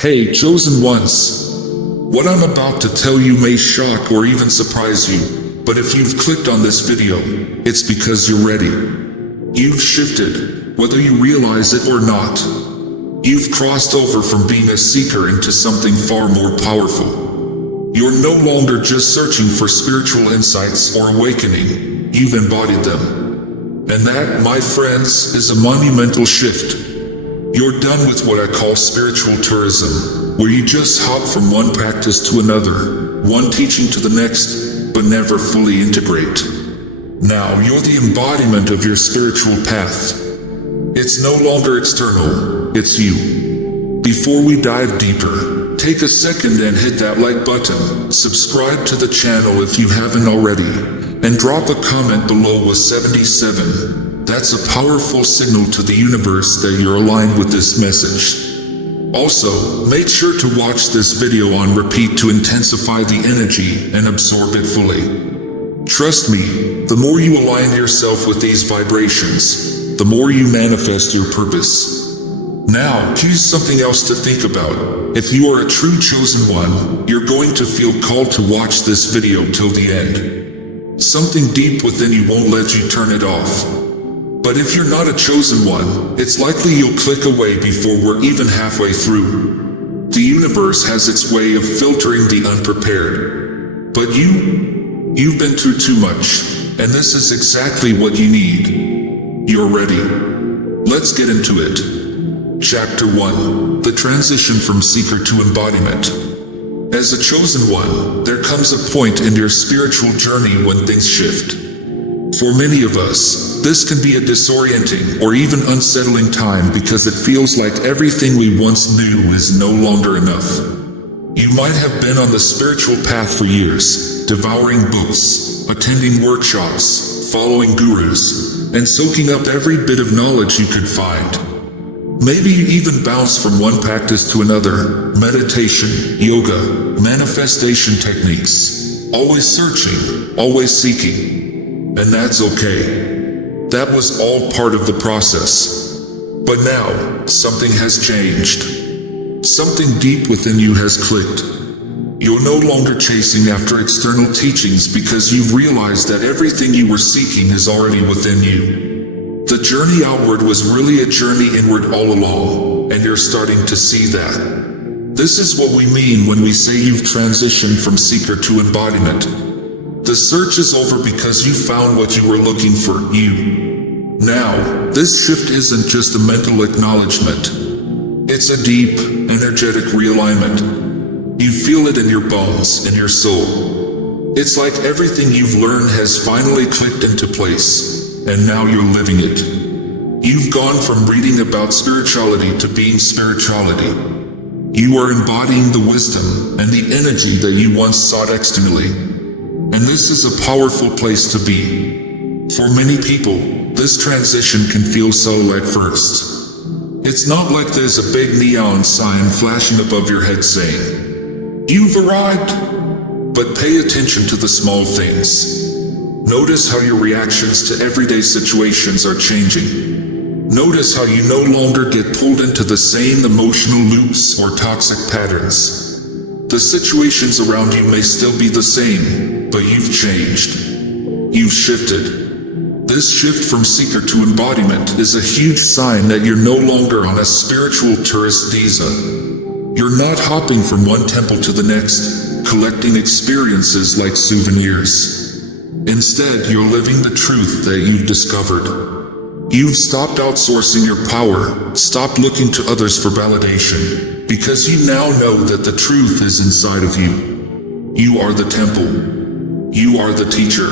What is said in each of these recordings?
Hey, chosen ones. What I'm about to tell you may shock or even surprise you, but if you've clicked on this video, it's because you're ready. You've shifted, whether you realize it or not. You've crossed over from being a seeker into something far more powerful. You're no longer just searching for spiritual insights or awakening, you've embodied them. And that, my friends, is a monumental shift. You're done with what I call spiritual tourism, where you just hop from one practice to another, one teaching to the next, but never fully integrate. Now you're the embodiment of your spiritual path. It's no longer external, it's you. Before we dive deeper, take a second and hit that like button, subscribe to the channel if you haven't already, and drop a comment below with 77. That's a powerful signal to the universe that you're aligned with this message. Also, make sure to watch this video on repeat to intensify the energy and absorb it fully. Trust me, the more you align yourself with these vibrations, the more you manifest your purpose. Now, here's something else to think about. If you are a true chosen one, you're going to feel called to watch this video till the end. Something deep within you won't let you turn it off. But if you're not a chosen one, it's likely you'll click away before we're even halfway through. The universe has its way of filtering the unprepared. But you've been through too much, and this is exactly what you need. You're ready. Let's get into it. Chapter 1. The transition from seeker to embodiment. As a chosen one, there comes a point in your spiritual journey when things shift. For many of us, this can be a disorienting or even unsettling time because it feels like everything we once knew is no longer enough. You might have been on the spiritual path for years, devouring books, attending workshops, following gurus, and soaking up every bit of knowledge you could find. Maybe you even bounced from one practice to another, meditation, yoga, manifestation techniques, always searching, always seeking. And that's okay. That was all part of the process. But now, something has changed. Something deep within you has clicked. You're no longer chasing after external teachings because you've realized that everything you were seeking is already within you. The journey outward was really a journey inward all along, and you're starting to see that. This is what we mean when we say you've transitioned from seeker to embodiment. The search is over because you found what you were looking for, you. Now, this shift isn't just a mental acknowledgement. It's a deep, energetic realignment. You feel it in your bones, in your soul. It's like everything you've learned has finally clicked into place, and now you're living it. You've gone from reading about spirituality to being spirituality. You are embodying the wisdom and the energy that you once sought externally. And this is a powerful place to be. For many people, this transition can feel subtle at first. It's not like there's a big neon sign flashing above your head saying, "You've arrived." But pay attention to the small things. Notice how your reactions to everyday situations are changing. Notice how you no longer get pulled into the same emotional loops or toxic patterns. The situations around you may still be the same, but you've changed. You've shifted. This shift from seeker to embodiment is a huge sign that you're no longer on a spiritual tourist visa. You're not hopping from one temple to the next, collecting experiences like souvenirs. Instead, you're living the truth that you've discovered. You've stopped outsourcing your power, stopped looking to others for validation. Because you now know that the truth is inside of you. You are the temple. You are the teacher.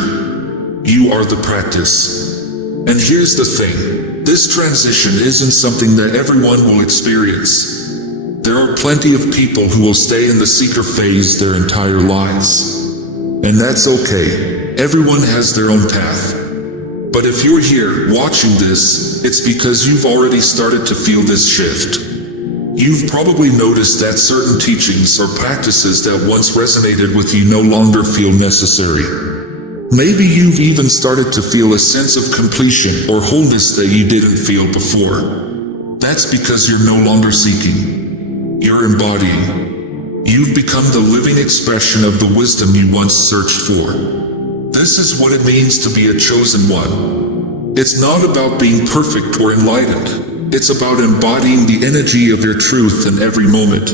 You are the practice. And here's the thing. This transition isn't something that everyone will experience. There are plenty of people who will stay in the seeker phase their entire lives. And that's okay. Everyone has their own path. But if you're here watching this, it's because you've already started to feel this shift. You've probably noticed that certain teachings or practices that once resonated with you no longer feel necessary. Maybe you've even started to feel a sense of completion or wholeness that you didn't feel before. That's because you're no longer seeking. You're embodying. You've become the living expression of the wisdom you once searched for. This is what it means to be a chosen one. It's not about being perfect or enlightened. It's about embodying the energy of your truth in every moment.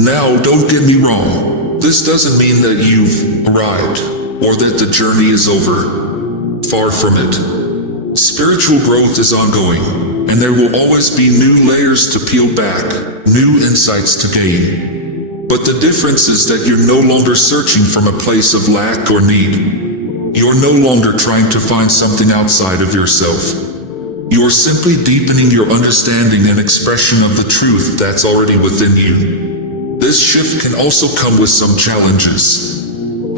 Now, don't get me wrong. This doesn't mean that you've arrived, or that the journey is over. Far from it. Spiritual growth is ongoing, and there will always be new layers to peel back, new insights to gain. But the difference is that you're no longer searching from a place of lack or need. You're no longer trying to find something outside of yourself. You're simply deepening your understanding and expression of the truth that's already within you. This shift can also come with some challenges.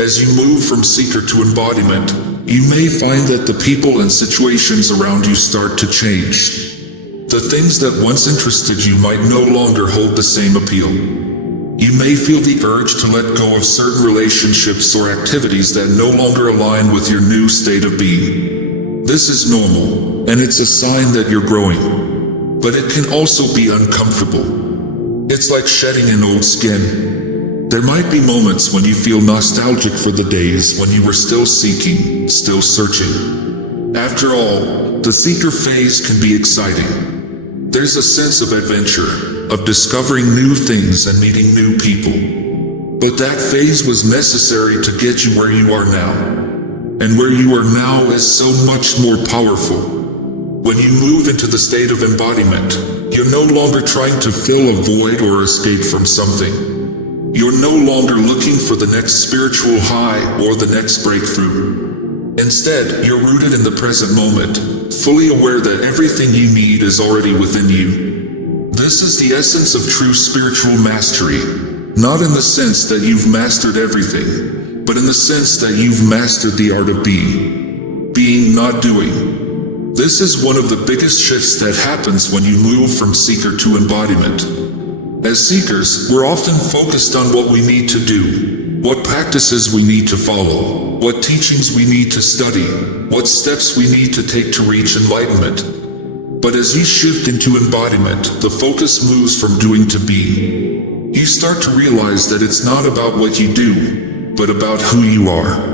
As you move from seeker to embodiment, you may find that the people and situations around you start to change. The things that once interested you might no longer hold the same appeal. You may feel the urge to let go of certain relationships or activities that no longer align with your new state of being. This is normal, and it's a sign that you're growing. But it can also be uncomfortable. It's like shedding an old skin. There might be moments when you feel nostalgic for the days when you were still seeking, still searching. After all, the seeker phase can be exciting. There's a sense of adventure, of discovering new things and meeting new people. But that phase was necessary to get you where you are now. And where you are now is so much more powerful. When you move into the state of embodiment, you're no longer trying to fill a void or escape from something. You're no longer looking for the next spiritual high or the next breakthrough. Instead, you're rooted in the present moment, fully aware that everything you need is already within you. This is the essence of true spiritual mastery, not in the sense that you've mastered everything, but in the sense that you've mastered the art of being. Being, not doing. This is one of the biggest shifts that happens when you move from seeker to embodiment. As seekers, we're often focused on what we need to do, what practices we need to follow, what teachings we need to study, what steps we need to take to reach enlightenment. But as you shift into embodiment, the focus moves from doing to being. You start to realize that it's not about what you do, but about who you are.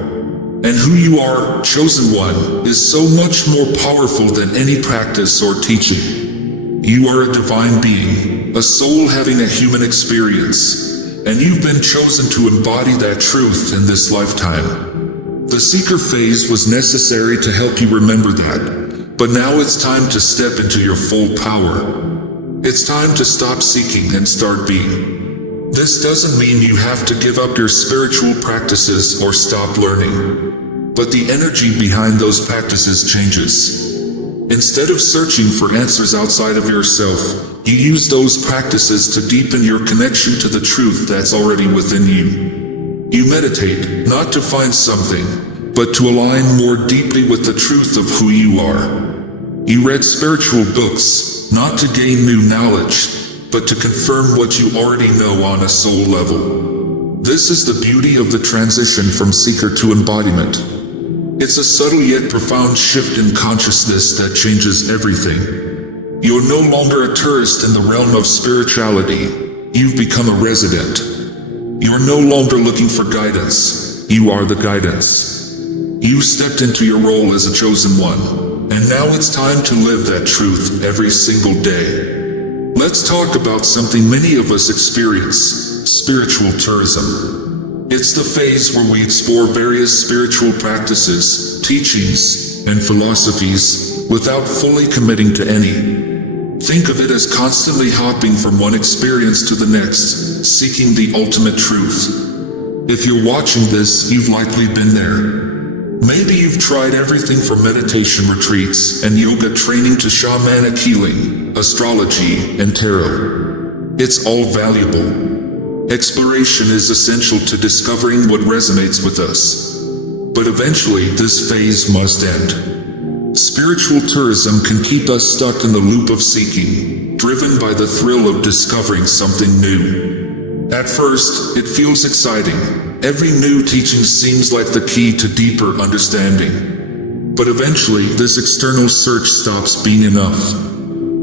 And who you are, chosen one, is so much more powerful than any practice or teaching. You are a divine being, a soul having a human experience, and you've been chosen to embody that truth in this lifetime. The seeker phase was necessary to help you remember that, but now it's time to step into your full power. It's time to stop seeking and start being. This doesn't mean you have to give up your spiritual practices or stop learning, but the energy behind those practices changes. Instead of searching for answers outside of yourself, you use those practices to deepen your connection to the truth that's already within you. You meditate, not to find something, but to align more deeply with the truth of who you are. You read spiritual books, not to gain new knowledge, but to confirm what you already know on a soul level. This is the beauty of the transition from seeker to embodiment. It's a subtle yet profound shift in consciousness that changes everything. You're no longer a tourist in the realm of spirituality. You've become a resident. You're no longer looking for guidance. You are the guidance. You stepped into your role as a chosen one, and now it's time to live that truth every single day. Let's talk about something many of us experience: spiritual tourism. It's the phase where we explore various spiritual practices, teachings, and philosophies without fully committing to any. Think of it as constantly hopping from one experience to the next, seeking the ultimate truth. If you're watching this, you've likely been there. Maybe you've tried everything from meditation retreats and yoga training to shamanic healing, astrology, and tarot. It's all valuable. Exploration is essential to discovering what resonates with us. But eventually, this phase must end. Spiritual tourism can keep us stuck in the loop of seeking, driven by the thrill of discovering something new. At first, it feels exciting. Every new teaching seems like the key to deeper understanding. But eventually, this external search stops being enough.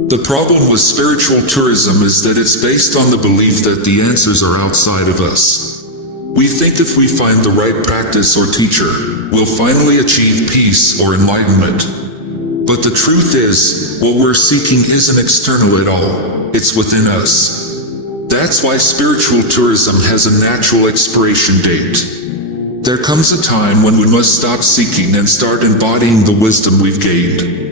The problem with spiritual tourism is that it's based on the belief that the answers are outside of us. We think if we find the right practice or teacher, we'll finally achieve peace or enlightenment. But the truth is, what we're seeking isn't external at all, it's within us. That's why spiritual tourism has a natural expiration date. There comes a time when we must stop seeking and start embodying the wisdom we've gained.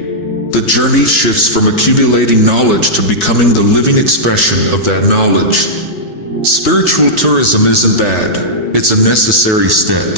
The journey shifts from accumulating knowledge to becoming the living expression of that knowledge. Spiritual tourism isn't bad, it's a necessary step.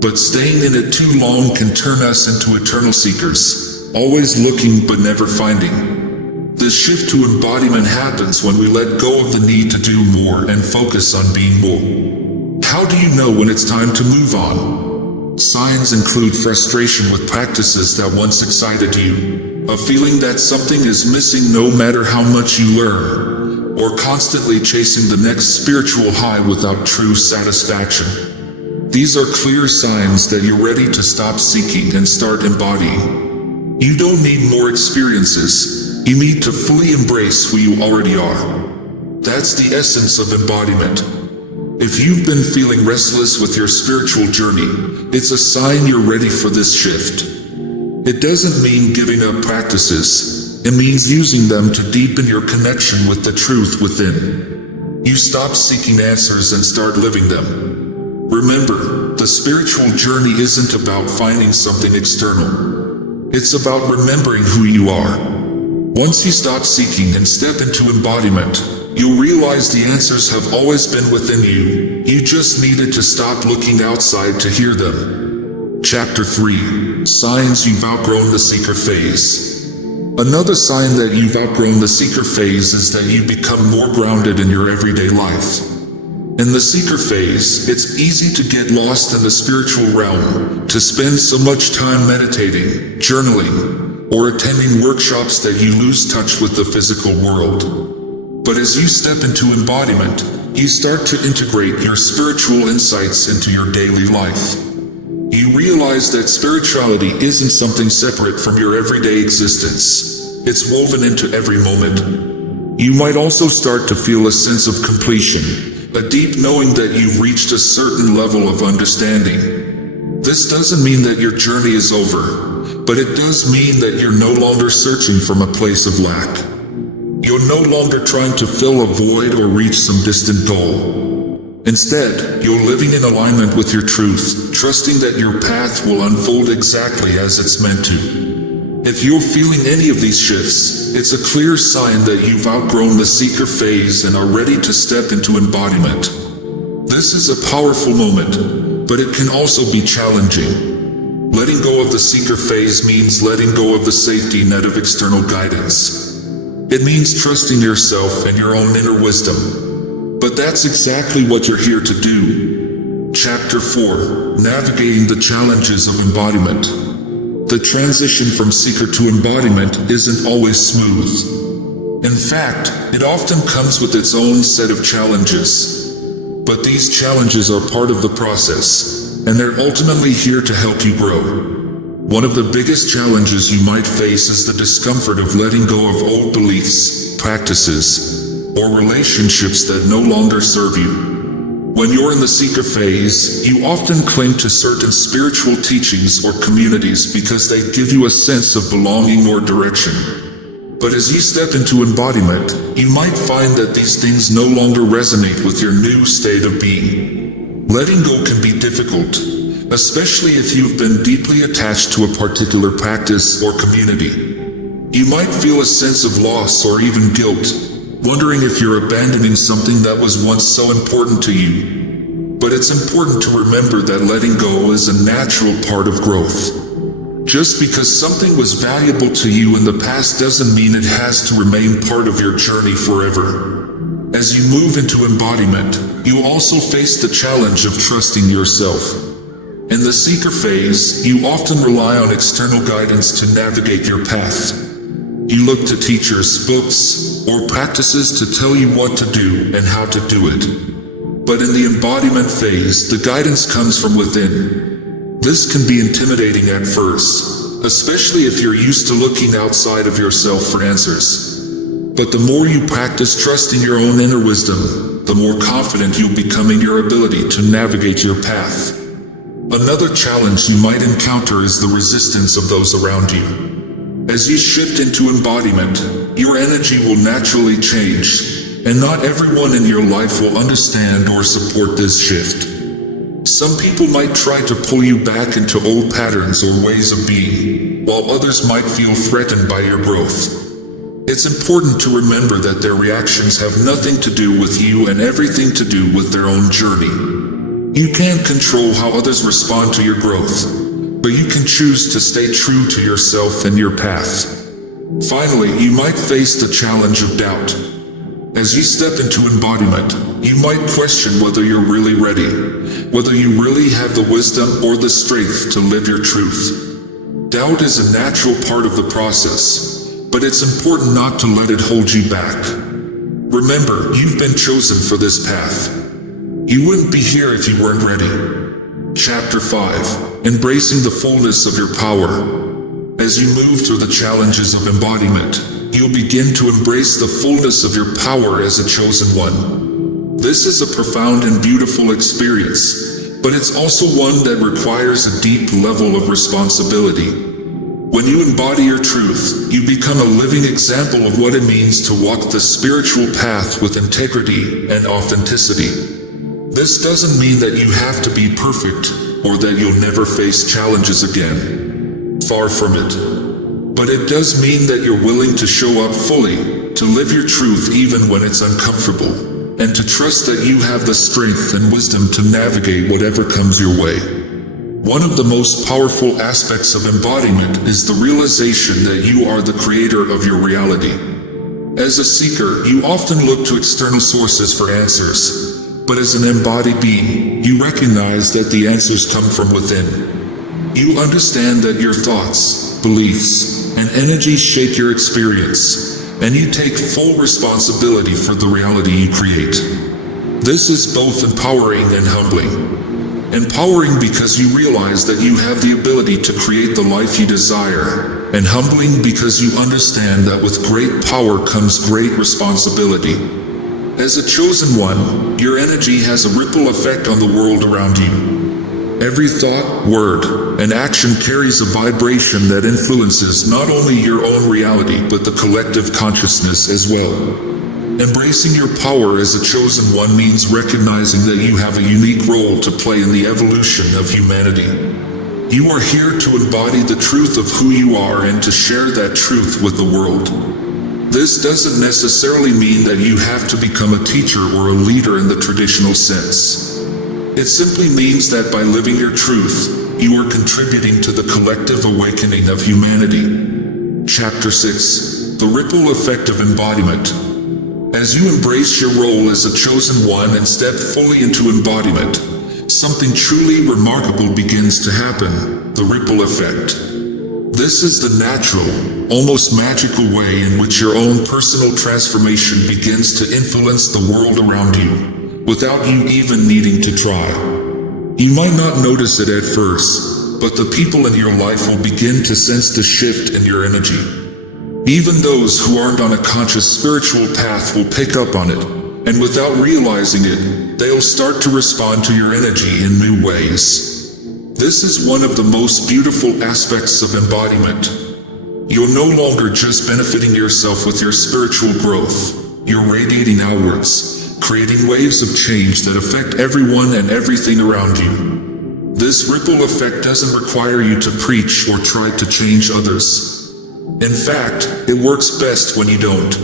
But staying in it too long can turn us into eternal seekers, always looking but never finding. This shift to embodiment happens when we let go of the need to do more and focus on being more. How do you know when it's time to move on? Signs include frustration with practices that once excited you, a feeling that something is missing no matter how much you learn, or constantly chasing the next spiritual high without true satisfaction. These are clear signs that you're ready to stop seeking and start embodying. You don't need more experiences, you need to fully embrace who you already are. That's the essence of embodiment. If you've been feeling restless with your spiritual journey, it's a sign you're ready for this shift. It doesn't mean giving up practices, it means using them to deepen your connection with the truth within. You stop seeking answers and start living them. Remember, the spiritual journey isn't about finding something external. It's about remembering who you are. Once you stop seeking and step into embodiment, you'll realize the answers have always been within you. You just needed to stop looking outside to hear them. Chapter 3. Signs you've outgrown the seeker phase. Another sign that you've outgrown the seeker phase is that you become more grounded in your everyday life. In the seeker phase, it's easy to get lost in the spiritual realm, to spend so much time meditating, journaling, or attending workshops that you lose touch with the physical world. But as you step into embodiment, you start to integrate your spiritual insights into your daily life. You realize that spirituality isn't something separate from your everyday existence. It's woven into every moment. You might also start to feel a sense of completion, a deep knowing that you've reached a certain level of understanding. This doesn't mean that your journey is over, but it does mean that you're no longer searching from a place of lack. You're no longer trying to fill a void or reach some distant goal. Instead, you're living in alignment with your truth, trusting that your path will unfold exactly as it's meant to. If you're feeling any of these shifts, it's a clear sign that you've outgrown the seeker phase and are ready to step into embodiment. This is a powerful moment, but it can also be challenging. Letting go of the seeker phase means letting go of the safety net of external guidance. It means trusting yourself and your own inner wisdom. But that's exactly what you're here to do. Chapter 4. Navigating the challenges of embodiment. The transition from seeker to embodiment isn't always smooth. In fact, it often comes with its own set of challenges. But these challenges are part of the process, and they're ultimately here to help you grow. One of the biggest challenges you might face is the discomfort of letting go of old beliefs, practices, or relationships that no longer serve you. When you're in the seeker phase, you often cling to certain spiritual teachings or communities because they give you a sense of belonging or direction. But as you step into embodiment, you might find that these things no longer resonate with your new state of being. Letting go can be difficult, especially if you've been deeply attached to a particular practice or community. You might feel a sense of loss or even guilt, wondering if you're abandoning something that was once so important to you. But it's important to remember that letting go is a natural part of growth. Just because something was valuable to you in the past doesn't mean it has to remain part of your journey forever. As you move into embodiment, you also face the challenge of trusting yourself. In the seeker phase, you often rely on external guidance to navigate your path. You look to teachers, books, or practices to tell you what to do and how to do it. But in the embodiment phase, the guidance comes from within. This can be intimidating at first, especially if you're used to looking outside of yourself for answers. But the more you practice trusting your own inner wisdom, the more confident you'll become in your ability to navigate your path. Another challenge you might encounter is the resistance of those around you. As you shift into embodiment, your energy will naturally change, and not everyone in your life will understand or support this shift. Some people might try to pull you back into old patterns or ways of being, while others might feel threatened by your growth. It's important to remember that their reactions have nothing to do with you and everything to do with their own journey. You can't control how others respond to your growth, but you can choose to stay true to yourself and your path. Finally, you might face the challenge of doubt. As you step into embodiment, you might question whether you're really ready, whether you really have the wisdom or the strength to live your truth. Doubt is a natural part of the process, but it's important not to let it hold you back. Remember, you've been chosen for this path. You wouldn't be here if you weren't ready. Chapter 5. Embracing the fullness of your power. As you move through the challenges of embodiment, you'll begin to embrace the fullness of your power as a chosen one. This is a profound and beautiful experience, but it's also one that requires a deep level of responsibility. When you embody your truth, you become a living example of what it means to walk the spiritual path with integrity and authenticity. This doesn't mean that you have to be perfect, or that you'll never face challenges again. Far from it. But it does mean that you're willing to show up fully, to live your truth even when it's uncomfortable, and to trust that you have the strength and wisdom to navigate whatever comes your way. One of the most powerful aspects of embodiment is the realization that you are the creator of your reality. As a seeker, you often look to external sources for answers, but as an embodied being, you recognize that the answers come from within. You understand that your thoughts, beliefs, and energy shape your experience, and you take full responsibility for the reality you create. This is both empowering and humbling. Empowering because you realize that you have the ability to create the life you desire, and humbling because you understand that with great power comes great responsibility. As a chosen one, your energy has a ripple effect on the world around you. Every thought, word, and action carries a vibration that influences not only your own reality but the collective consciousness as well. Embracing your power as a chosen one means recognizing that you have a unique role to play in the evolution of humanity. You are here to embody the truth of who you are and to share that truth with the world. This doesn't necessarily mean that you have to become a teacher or a leader in the traditional sense. It simply means that by living your truth, you are contributing to the collective awakening of humanity. Chapter 6. The Ripple Effect of Embodiment. As you embrace your role as a chosen one and step fully into embodiment, something truly remarkable begins to happen: the ripple effect. This is the natural, almost magical way in which your own personal transformation begins to influence the world around you, without you even needing to try. You might not notice it at first, but the people in your life will begin to sense the shift in your energy. Even those who aren't on a conscious spiritual path will pick up on it, and without realizing it, they'll start to respond to your energy in new ways. This is one of the most beautiful aspects of embodiment. You're no longer just benefiting yourself with your spiritual growth. You're radiating outwards, creating waves of change that affect everyone and everything around you. This ripple effect doesn't require you to preach or try to change others. In fact, it works best when you don't.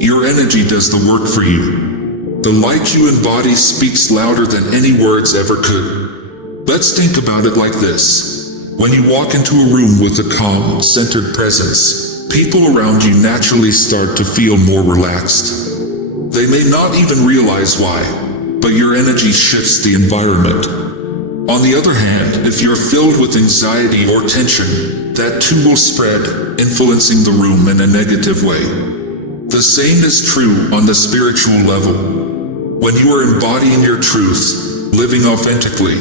Your energy does the work for you. The light you embody speaks louder than any words ever could. Let's think about it like this. When you walk into a room with a calm, centered presence, people around you naturally start to feel more relaxed. They may not even realize why, but your energy shifts the environment. On the other hand, if you're filled with anxiety or tension, that too will spread, influencing the room in a negative way. The same is true on the spiritual level. When you are embodying your truth, living authentically,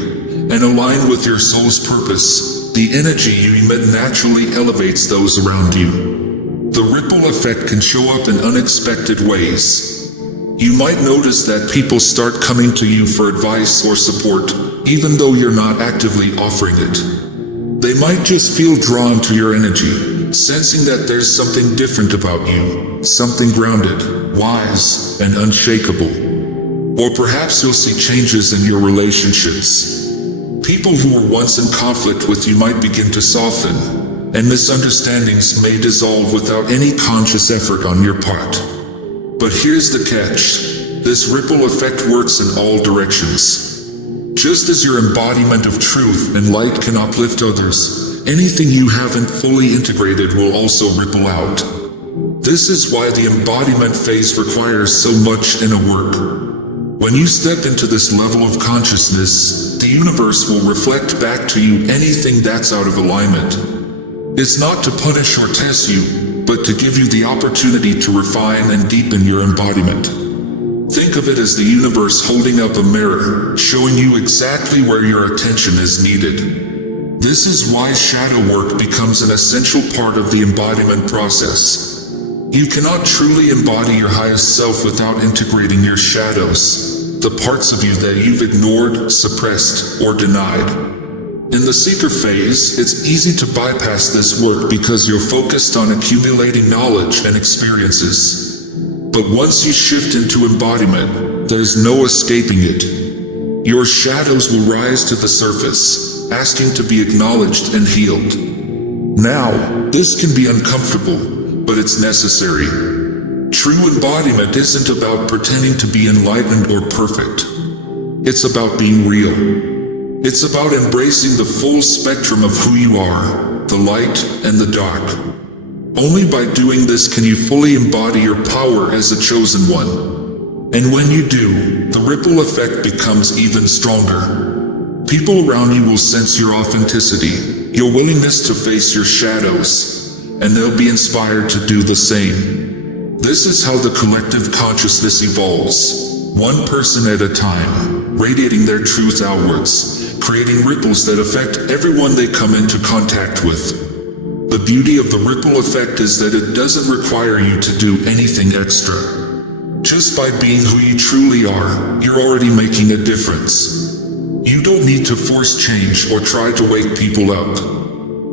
and aligned with your soul's purpose, the energy you emit naturally elevates those around you. The ripple effect can show up in unexpected ways. You might notice that people start coming to you for advice or support, even though you're not actively offering it. They might just feel drawn to your energy, sensing that there's something different about you, something grounded, wise, and unshakable. Or perhaps you'll see changes in your relationships. People who were once in conflict with you might begin to soften, and misunderstandings may dissolve without any conscious effort on your part. But here's the catch. This ripple effect works in all directions. Just as your embodiment of truth and light can uplift others, anything you haven't fully integrated will also ripple out. This is why the embodiment phase requires so much inner work. When you step into this level of consciousness, the universe will reflect back to you anything that's out of alignment. It's not to punish or test you, but to give you the opportunity to refine and deepen your embodiment. Think of it as the universe holding up a mirror, showing you exactly where your attention is needed. This is why shadow work becomes an essential part of the embodiment process. You cannot truly embody your highest self without integrating your shadows, the parts of you that you've ignored, suppressed, or denied. In the seeker phase, it's easy to bypass this work because you're focused on accumulating knowledge and experiences. But once you shift into embodiment, there's no escaping it. Your shadows will rise to the surface, asking to be acknowledged and healed. Now, this can be uncomfortable, but it's necessary. True embodiment isn't about pretending to be enlightened or perfect. It's about being real. It's about embracing the full spectrum of who you are, the light and the dark. Only by doing this can you fully embody your power as a chosen one. And when you do, the ripple effect becomes even stronger. People around you will sense your authenticity, your willingness to face your shadows, and they'll be inspired to do the same. This is how the collective consciousness evolves, one person at a time, radiating their truth outwards, creating ripples that affect everyone they come into contact with. The beauty of the ripple effect is that it doesn't require you to do anything extra. Just by being who you truly are, you're already making a difference. You don't need to force change or try to wake people up.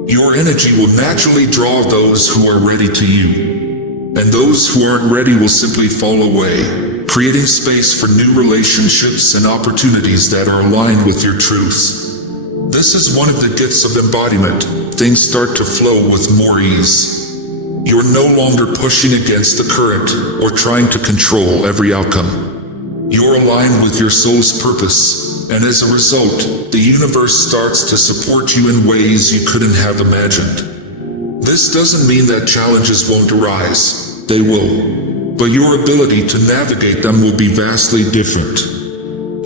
Your energy will naturally draw those who are ready to you. And those who aren't ready will simply fall away, creating space for new relationships and opportunities that are aligned with your truths. This is one of the gifts of embodiment. Things start to flow with more ease. You're no longer pushing against the current or trying to control every outcome. You're aligned with your soul's purpose. And as a result, the universe starts to support you in ways you couldn't have imagined. This doesn't mean that challenges won't arise. They will. But your ability to navigate them will be vastly different.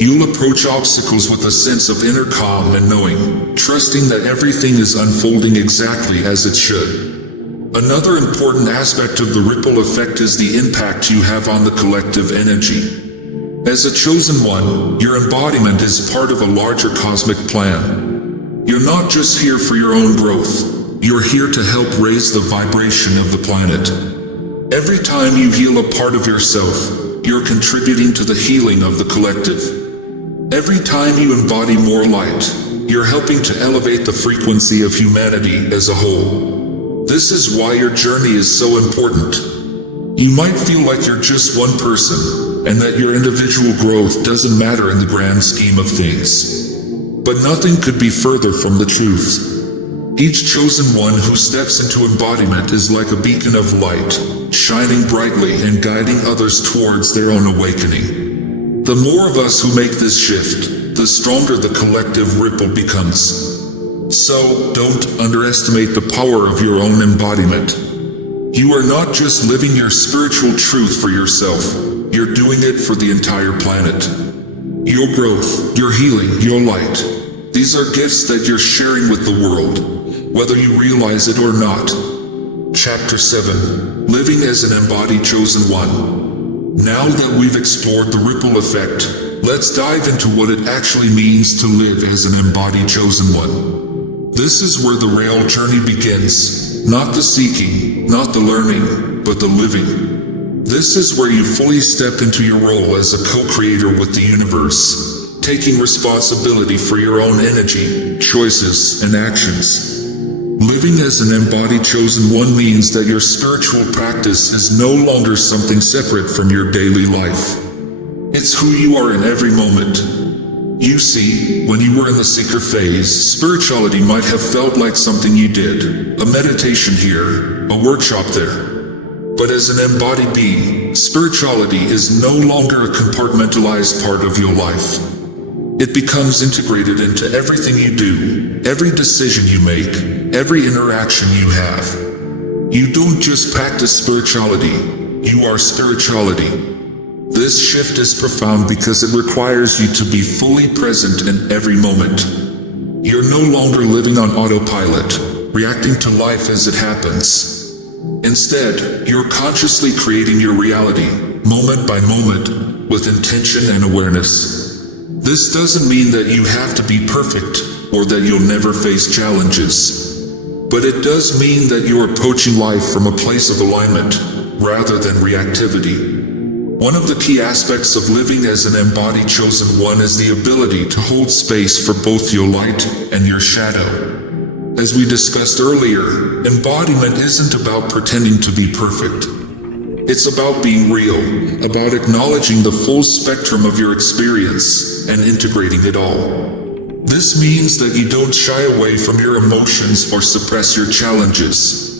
You'll approach obstacles with a sense of inner calm and knowing, trusting that everything is unfolding exactly as it should. Another important aspect of the ripple effect is the impact you have on the collective energy. As a chosen one, your embodiment is part of a larger cosmic plan. You're not just here for your own growth. You're here to help raise the vibration of the planet. Every time you heal a part of yourself, you're contributing to the healing of the collective. Every time you embody more light, you're helping to elevate the frequency of humanity as a whole. This is why your journey is so important. You might feel like you're just one person, and that your individual growth doesn't matter in the grand scheme of things. But nothing could be further from the truth. Each chosen one who steps into embodiment is like a beacon of light, shining brightly and guiding others towards their own awakening. The more of us who make this shift, the stronger the collective ripple becomes. So, don't underestimate the power of your own embodiment. You are not just living your spiritual truth for yourself, you're doing it for the entire planet. Your growth, your healing, your light. These are gifts that you're sharing with the world, whether you realize it or not. Chapter 7. Living as an embodied chosen one. Now that we've explored the ripple effect, let's dive into what it actually means to live as an embodied chosen one. This is where the real journey begins. Not the seeking, not the learning, but the living. This is where you fully step into your role as a co-creator with the universe, taking responsibility for your own energy, choices, and actions. Living as an embodied chosen one means that your spiritual practice is no longer something separate from your daily life. It's who you are in every moment. You see, when you were in the seeker phase, spirituality might have felt like something you did, a meditation here, a workshop there. But as an embodied being, spirituality is no longer a compartmentalized part of your life. It becomes integrated into everything you do, every decision you make, every interaction you have. You don't just practice spirituality, you are spirituality. This shift is profound because it requires you to be fully present in every moment. You're no longer living on autopilot, reacting to life as it happens. Instead, you're consciously creating your reality, moment by moment, with intention and awareness. This doesn't mean that you have to be perfect, or that you'll never face challenges. But it does mean that you're approaching life from a place of alignment, rather than reactivity. One of the key aspects of living as an embodied chosen one is the ability to hold space for both your light and your shadow. As we discussed earlier, embodiment isn't about pretending to be perfect. It's about being real, about acknowledging the full spectrum of your experience and integrating it all. This means that you don't shy away from your emotions or suppress your challenges.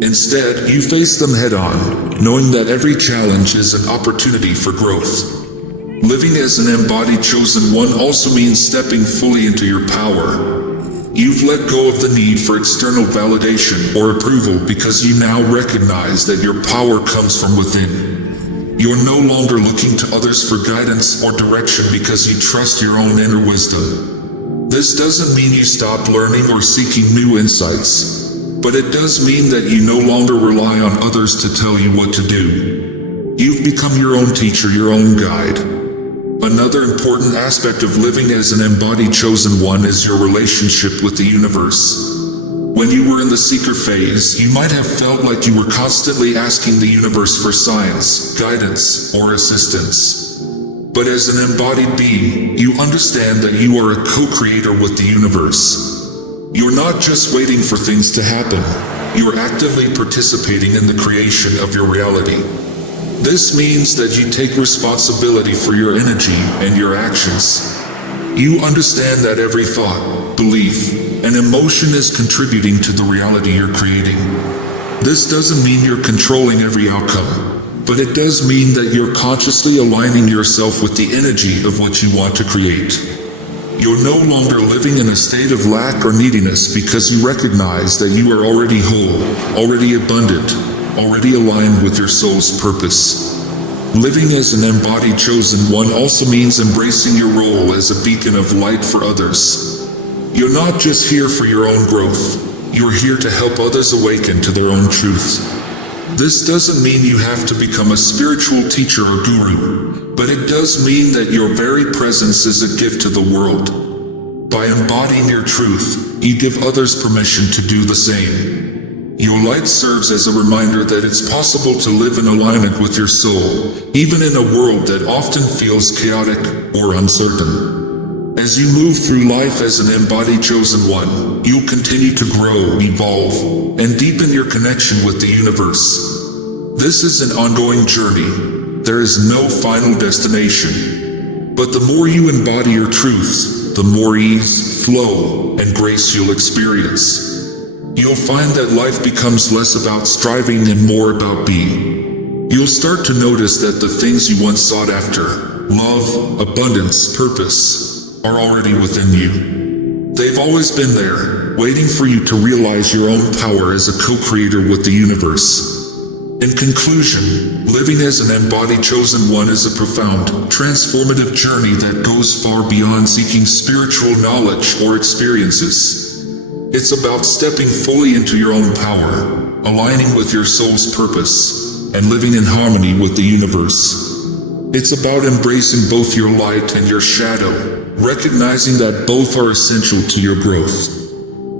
Instead, you face them head on, knowing that every challenge is an opportunity for growth. Living as an embodied chosen one also means stepping fully into your power. You've let go of the need for external validation or approval because you now recognize that your power comes from within. You're no longer looking to others for guidance or direction because you trust your own inner wisdom. This doesn't mean you stop learning or seeking new insights, but it does mean that you no longer rely on others to tell you what to do. You've become your own teacher, your own guide. Another important aspect of living as an embodied chosen one is your relationship with the universe. When you were in the seeker phase, you might have felt like you were constantly asking the universe for signs, guidance, or assistance. But as an embodied being, you understand that you are a co-creator with the universe. You're not just waiting for things to happen, you're actively participating in the creation of your reality. This means that you take responsibility for your energy and your actions. You understand that every thought, belief, and emotion is contributing to the reality you're creating. This doesn't mean you're controlling every outcome, but it does mean that you're consciously aligning yourself with the energy of what you want to create. You're no longer living in a state of lack or neediness because you recognize that you are already whole, already abundant, already aligned with your soul's purpose. Living as an embodied chosen one also means embracing your role as a beacon of light for others. You're not just here for your own growth, you're here to help others awaken to their own truths. This doesn't mean you have to become a spiritual teacher or guru, but it does mean that your very presence is a gift to the world. By embodying your truth, you give others permission to do the same. Your light serves as a reminder that it's possible to live in alignment with your soul, even in a world that often feels chaotic or uncertain. As you move through life as an embodied chosen one, you'll continue to grow, evolve, and deepen your connection with the universe. This is an ongoing journey. There is no final destination. But the more you embody your truth, the more ease, flow, and grace you'll experience. You'll find that life becomes less about striving and more about being. You'll start to notice that the things you once sought after, love, abundance, purpose, are already within you. They've always been there, waiting for you to realize your own power as a co-creator with the universe. In conclusion, living as an embodied chosen one is a profound, transformative journey that goes far beyond seeking spiritual knowledge or experiences. It's about stepping fully into your own power, aligning with your soul's purpose, and living in harmony with the universe. It's about embracing both your light and your shadow, recognizing that both are essential to your growth.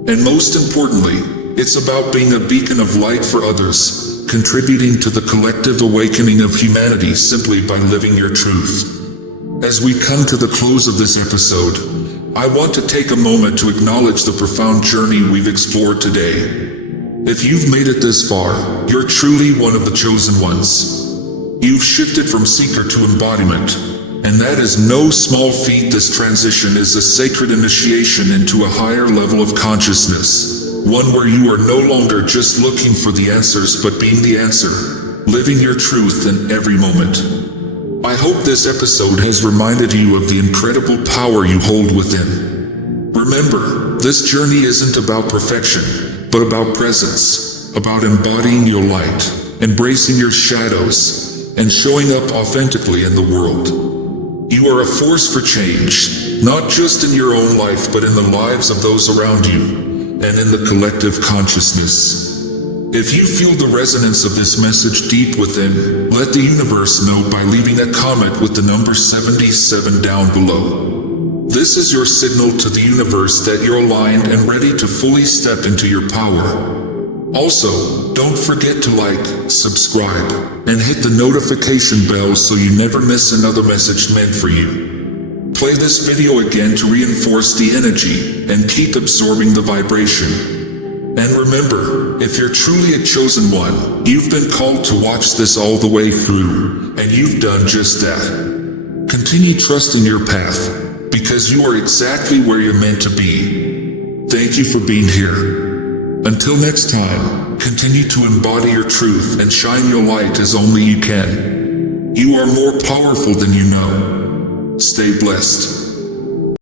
And most importantly, it's about being a beacon of light for others, contributing to the collective awakening of humanity simply by living your truth. As we come to the close of this episode, I want to take a moment to acknowledge the profound journey we've explored today. If you've made it this far, you're truly one of the chosen ones. You've shifted from seeker to embodiment, and that is no small feat. This transition is a sacred initiation into a higher level of consciousness, one where you are no longer just looking for the answers but being the answer, living your truth in every moment. I hope this episode has reminded you of the incredible power you hold within. Remember, this journey isn't about perfection, but about presence, about embodying your light, embracing your shadows, and showing up authentically in the world. You are a force for change, not just in your own life but in the lives of those around you, and in the collective consciousness. If you feel the resonance of this message deep within, let the universe know by leaving a comment with the number 77 down below. This is your signal to the universe that you're aligned and ready to fully step into your power. Also, don't forget to like, subscribe, and hit the notification bell so you never miss another message meant for you. Play this video again to reinforce the energy and keep absorbing the vibration. And remember, if you're truly a chosen one, you've been called to watch this all the way through, and you've done just that. Continue trusting your path, because you are exactly where you're meant to be. Thank you for being here. Until next time, continue to embody your truth and shine your light as only you can. You are more powerful than you know. Stay blessed.